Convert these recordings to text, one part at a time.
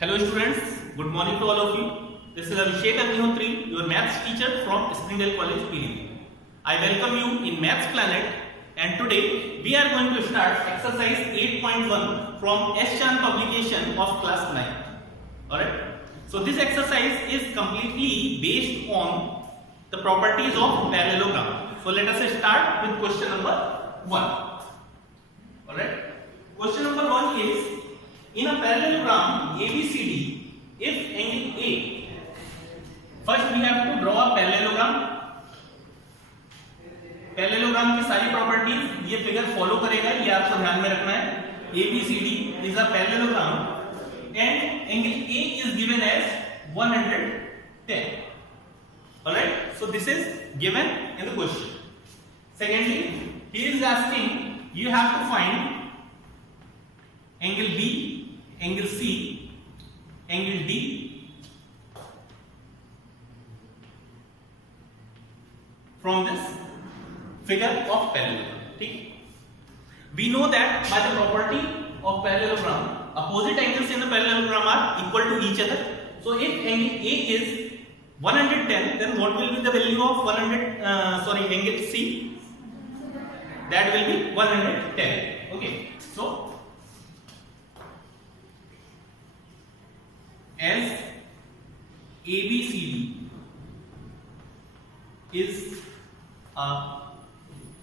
Hello students, good morning to all of you. This is Abhishek Agnihotri, your maths teacher from Springdale College, Pune. I welcome you in Maths Planet, and today we are going to start exercise 8.1 from S-Chan publication of class 9. Alright, so this exercise is completely based on the properties of parallelogram. So let us start with question number 1. Alright, question number 1 is, in a parallelogram ABCD, if angle A, first we have to draw a parallelogram. Parallelogram की सारी properties ये figure follow करेगा, ये आपको ध्यान में रखना है. ABCD is a parallelogram and angle A is given as 110. Alright, so this is given in the question. Secondly, he is asking you have to find angle B, angle C, angle D from this figure of parallelogram. Okay? We know that by the property of parallelogram, opposite angles in the parallelogram are equal to each other. So if angle A is 110, then what will be the value of angle C? That will be 110. Okay. So as ABCD is a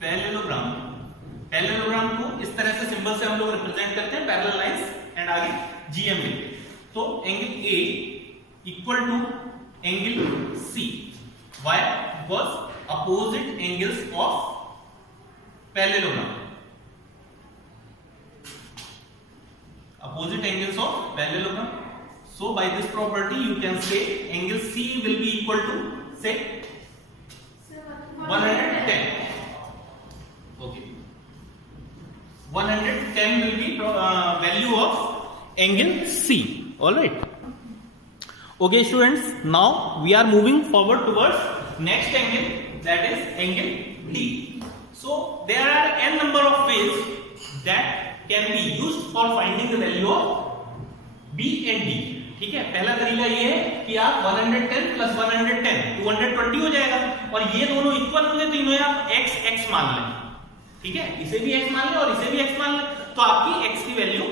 parallelogram को इस तरह से symbol से हम लोग represent करते हैं, parallel lines and आगे जीएम लिखते हैं. तो angle A equal to angle C. Why? Because opposite angles of parallelogram, opposite angles of parallelogram. So by this property you can say angle C will be equal to say 110. Okay, 110 will be value of angle C. All right. Okay students, now we are moving forward towards next angle, that is angle D. So there are n number of ways that can be used for finding the value of B and D. ठीक है, पहला तरीका ये है कि आप 110 plus 110 220 हो जाएगा, और ये दोनों इक्वल होंगे तो इन्हें आप x मान लें. ठीक है, इसे भी x मान लें और इसे भी x मान लें, तो आपकी x की वैल्यू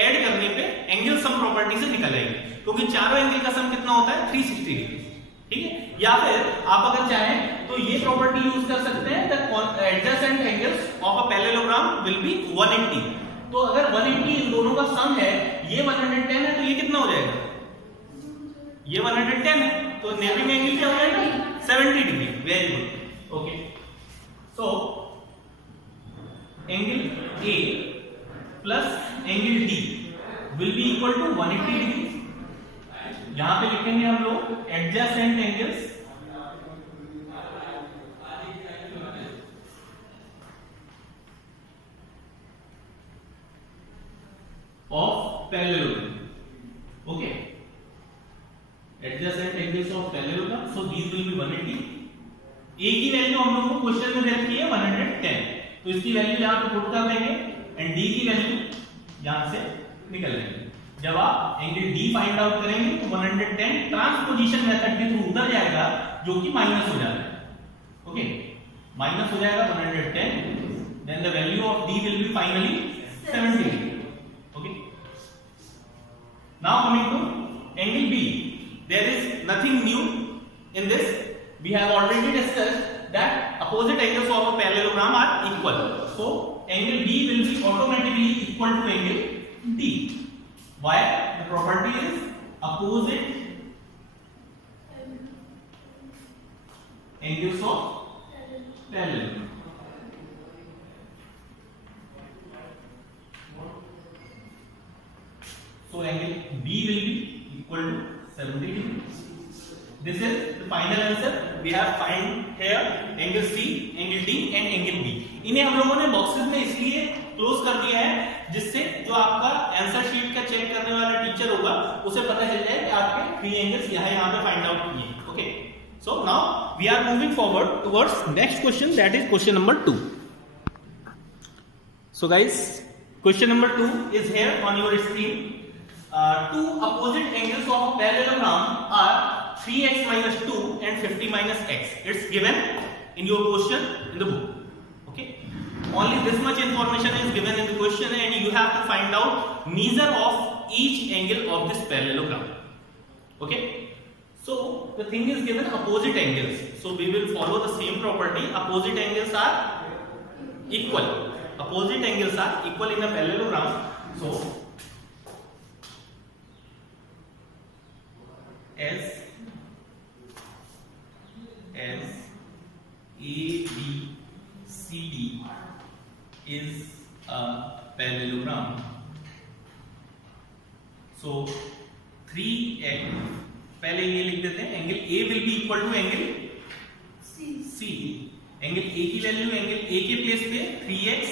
ऐड करने पे एंगल सम प्रॉपर्टी से निकल आएगी, क्योंकि चारों एंगल का सम कितना होता है 360 डिग्री. ठीक है, या फिर आप अगर चाहें तो ये प्रॉपर्टी यूज कर सकते हैं, the adjacent angles of a parallelogram will be 180. तो अगर 180 इन दोनों का सम है, ये 110 है, तो ये कितना हो जाएगा? ये 110 है, तो नेविंग एंगल क्या हो जाएगा? 70 degree. Very good. Okay, so angle A plus angle D will be equal to 180 degree. यहां पे लिखेंगे हम लोग adjacent angles of parallelogram. Okay, adjacent angles of parallelogram, so these will be 180. A की वैल्यू हम लोगों को क्वेश्चन में दे रखी है 110, तो इसकी वैल्यू यहां पे पुट कर देंगे एंड D की वैल्यू यहां से निकल जाएगी. जब आप एंगल D फाइंड आउट करेंगे तो 110 ट्रांसपोजिशन मेथड के थ्रू उधर जाएगा, जो कि माइनस हो जाएगा. ओके, माइनस हो जाएगा 110, then the value of D will be finally 70. Okay, now coming to angle B. There is nothing new in this. We have already discussed that opposite angles of a parallelogram are equal. So angle B will be automatically equal to angle D. Why? The property is opposite angles of parallelogram. So angle B will be equal to 70 degree. This is the final answer. We have find here angle C, angle D and angle B. इन्हें हम लोगों ने boxes में इसलिए close कर दिया है जिससे जो आपका आंसर शीट का चेक करने वाला टीचर होगा उसे पता चल जाए कि आपके 3 एंगल्स यहाँ पे फाइंड आउट किए. Okay, so now we are moving forward towards next question, that is question number 2. So guys, question number 2 is here on your screen. two opposite angles of a parallelogram are 3x minus 2 and 50 minus x. It's given in your question in the book. Okay, only this much information is given in the question, and you have to find out measure of each angle of this parallelogram. Okay, so the thing is given opposite angles, so we will follow the same property. Opposite angles are equal. Opposite angles are equal in a parallelogram. So as ABCD is a parallelogram, so 3x, पहले ये लिख देते हैं, angle A will be equal to angle C. Angle A की value angle A के place पे 3x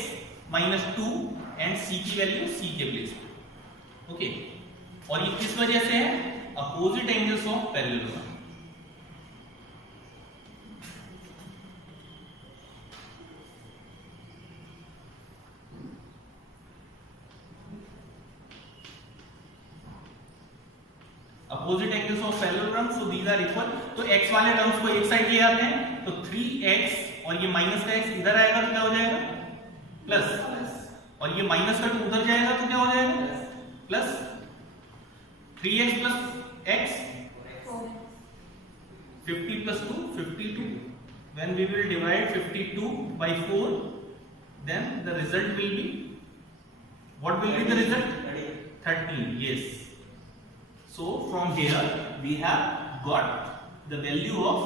minus 2 and C की value C के प्लेस पे. ओके, और ये किस वजह से है? Opposite angles of parallelogram. Opposite angles of parallelogram, so these are equal. तो x वाले टर्म्स को एक साइड ले आते हैं, तो 3x और ये माइनस का x इधर आएगा तो क्या हो जाएगा? प्लस. और ये माइनस का 2 उधर जाएगा तो क्या हो जाएगा? Plus. 3x plus x, 50 plus 2, 52. When we will divide 52 by 4, then the result will be, what will be the result? 13. Yes. So from here we have got the value of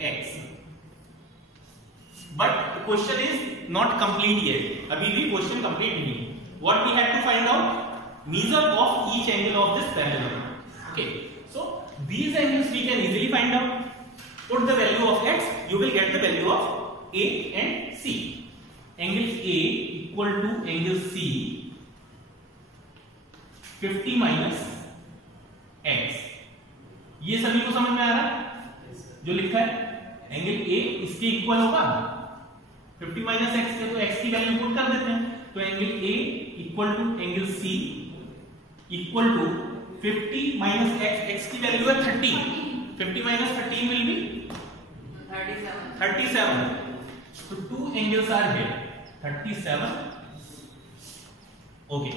x. But the question is not complete yet. अभी भी question complete नहीं. What we have to find out? Measure of each angle of this parallelogram. Okay. So these angles we can easily find out. Put the value of x, you will get the value of A and C. Angle A equal to angle C, 50 minus x. ये सभी को समझ में आ रहा है? जो लिखा है एंगल A इसके इक्वल होगा 50 माइनस x से, तो x की वैल्यू पुट कर देते हैं. तो angle A equal to angle C equal to 50 minus x की वैल्यू है 30. 50 minus 13 will be 37. So two angles are here, 37. Okay.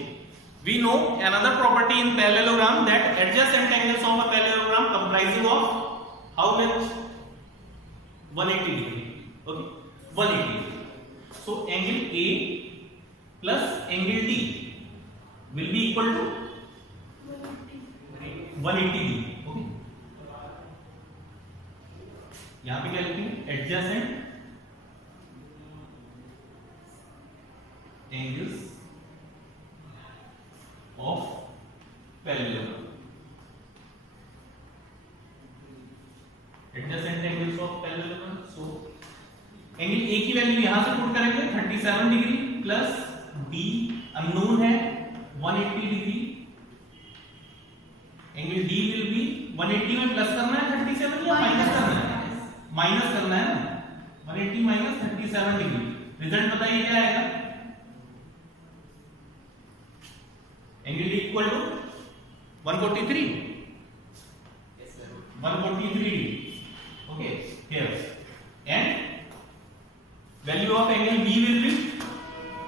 We know another property in parallelogram, that adjacent angles of a parallelogram comprising of how much? 180 degree. Okay, 180 degree. So angle A plus angle D will be equal to 180 degree. Okay. यहां पे क्या लिखेंगे? Adjacent angles of parallelogram. Adjacent angles of parallelogram. So angle ए की value यहां से put करेंगे 37 degree plus B unknown है 180 degree. Angle D will B 180 में प्लस करना है 37 या माइनस करना है? माइनस करना है ना. 180 माइनस 37 डिग्री. रिजल्ट बताइए क्या आएगा? Angle D equal to 143. 143 degree. Okay, here and value of angle B will be,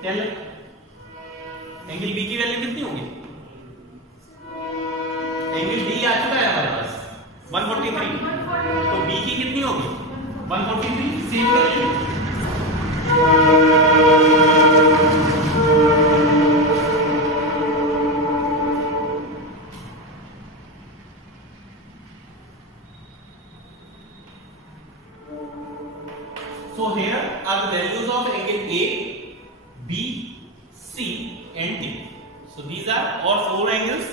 tell. Angle B की वैल्यू कितनी होगी? एंगल बी आ चुका है हमारे पास 143. तो बी की कितनी होगी? 143. Same value. So here are the values of angle A, B, C and D. So these are all 4 angles.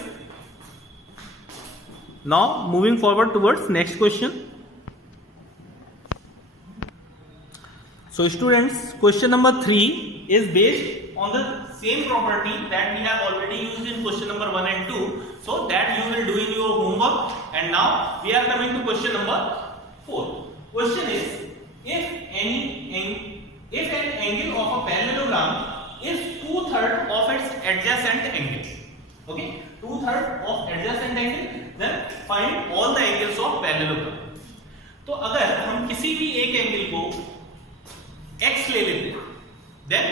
Now moving forward towards next question. So students, question number 3 is based on the same property that we have already used in question number 1 and 2. So that you will do in your homework. And now we are coming to question number 4. Question is, if an angle of a parallelogram is 2/3 of its adjacent angle. Okay, 2/3 of adjacent angle, then find all the angles of parallelogram. तो अगर हम किसी भी एक angle को x ले लेते हैं, देन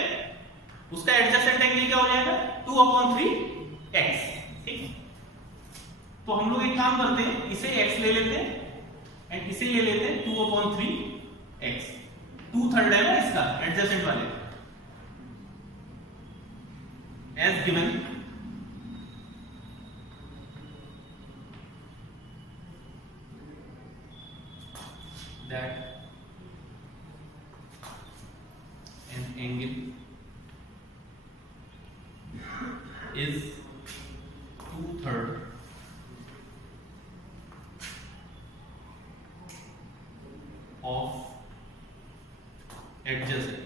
उसका एडजेसेंट एंगल क्या हो जाएगा? 2/3x. ठीक, तो हम लोग एक काम करते हैं, इसे x ले लेते हैं एंड इसे ले लेते हैं 2/3x. 2/3 है ना इसका एडजेसेंट वाले, as given. That an angle is 2/3 of adjacent.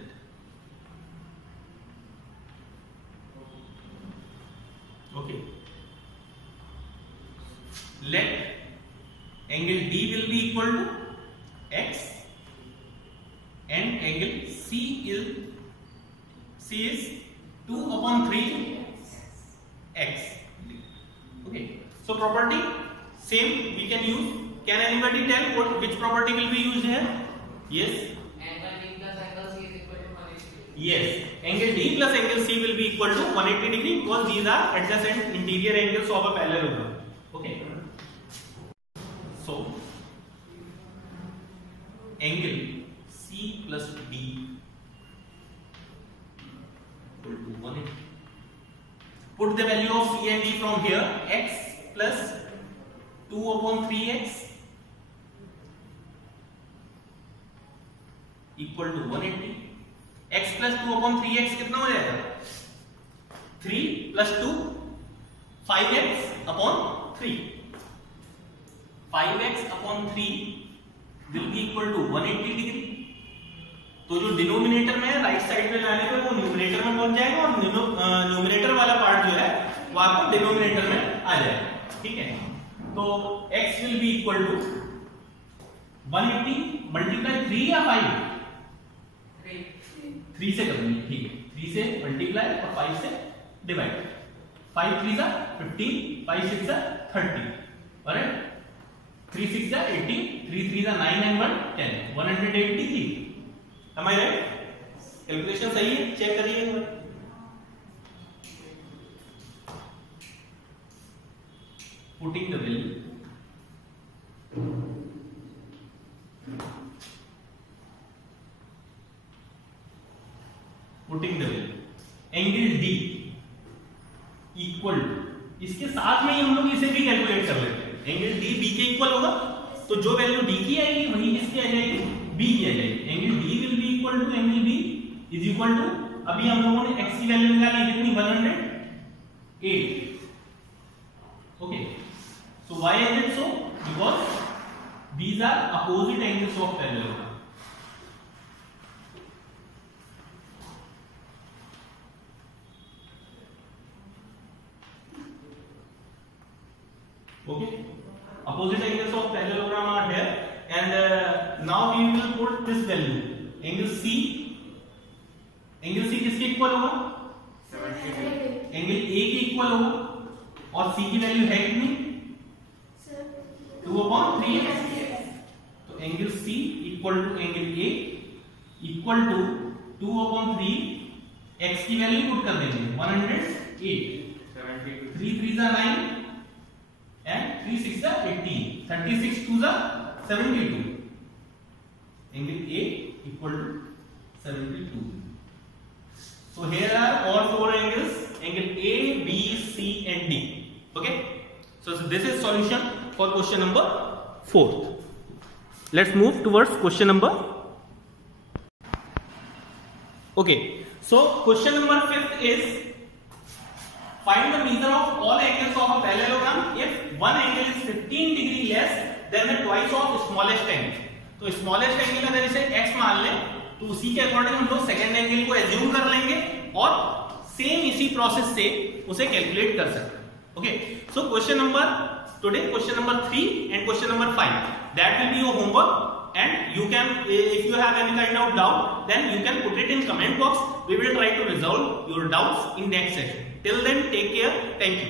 Okay. Let angle D will be equal to x and angle C is 2/3x. Okay, so property same we can use. Can anybody tell which property will be used here? Yes, angle D plus angle C is equal to 180 degree. Yes, angle D plus angle C will be equal to 180 degree because these are adjacent interior angles of a parallelogram. Okay, so angle C plus D equal to 180. Put the value of C and D from here. X plus 2/3x equal to 180. X plus 2/3x कितना हो जाएगा? 3 plus 2 5x upon 3. 5x upon 3 will be equal to 180 degree. तो जो denominator में है right side पे जाने पे वो न्यूमरेटर में पहुंच जाएगा और न्यूमरेटर वाला पार्ट जो है वो आपको डिनोमिनेटर में आ जाएगा. ठीक है, तो x will be equal to 180 multiply 3 या 5? 3 से करेंगे. ठीक है, 3 से मल्टीप्लाई और 5 से डिवाइड. 5 3 जा 15, 5 6 जा 30. ऑलराइट, 3 6 जा 18, 3 3 जा 9 and 1 10, 183. Am I right? Calculation सही है, चेक करिए एक बार. Putting the value. Putting the value. Angle D equal to, इसके साथ में ही हम लोग इसे भी कैलकुलेट कर लेते हैं. एंगल D B के इक्वल होगा तो जो वैल्यू D की आएगी वही इसकी आ जाएगी B की आ जाएगी. Angle D will be equal to angle B is equal to, अभी हम लोगों ने x की वैल्यू निकाली कितनी? 108. Okay, so why is it so? Because these are opposite angles of parallelogram. Okay, opposite angles of parallelogram are here, and now we will put this value. Angle C, किसके equal होगा? 70 degree. Angle A के equal होगा और C की value है कितनी? 2/3x. तो angle C equal to angle A equal to 2/3 x की वैल्यू पुट कर देंगे 108. 3 3 जा 9 and 3 6 जा 18, 36 2 जा 72. Angle A equal to 72. So here are all four angles, angle A, B, C and D. Okay, so this is solution for question number 4th. Let's move towards question number. Okay, so question number 5th is find the measure of all angles of a parallelogram if one angle is 15 degree less than the twice of smallest angle. तो smallest angle अगर इसे x मान लें तो उसी के according हम लोग सेकेंड एंगल को एज्यूम कर लेंगे और सेम इसी प्रोसेस से उसे कैलकुलेट कर सकते हैं. Okay, so question number today, question number 3 and question number 5, that will be your homework and you can, if you have any kind of doubt then you can put it in comment box. We will try to resolve your doubts in next session. Till then take care. Thank you.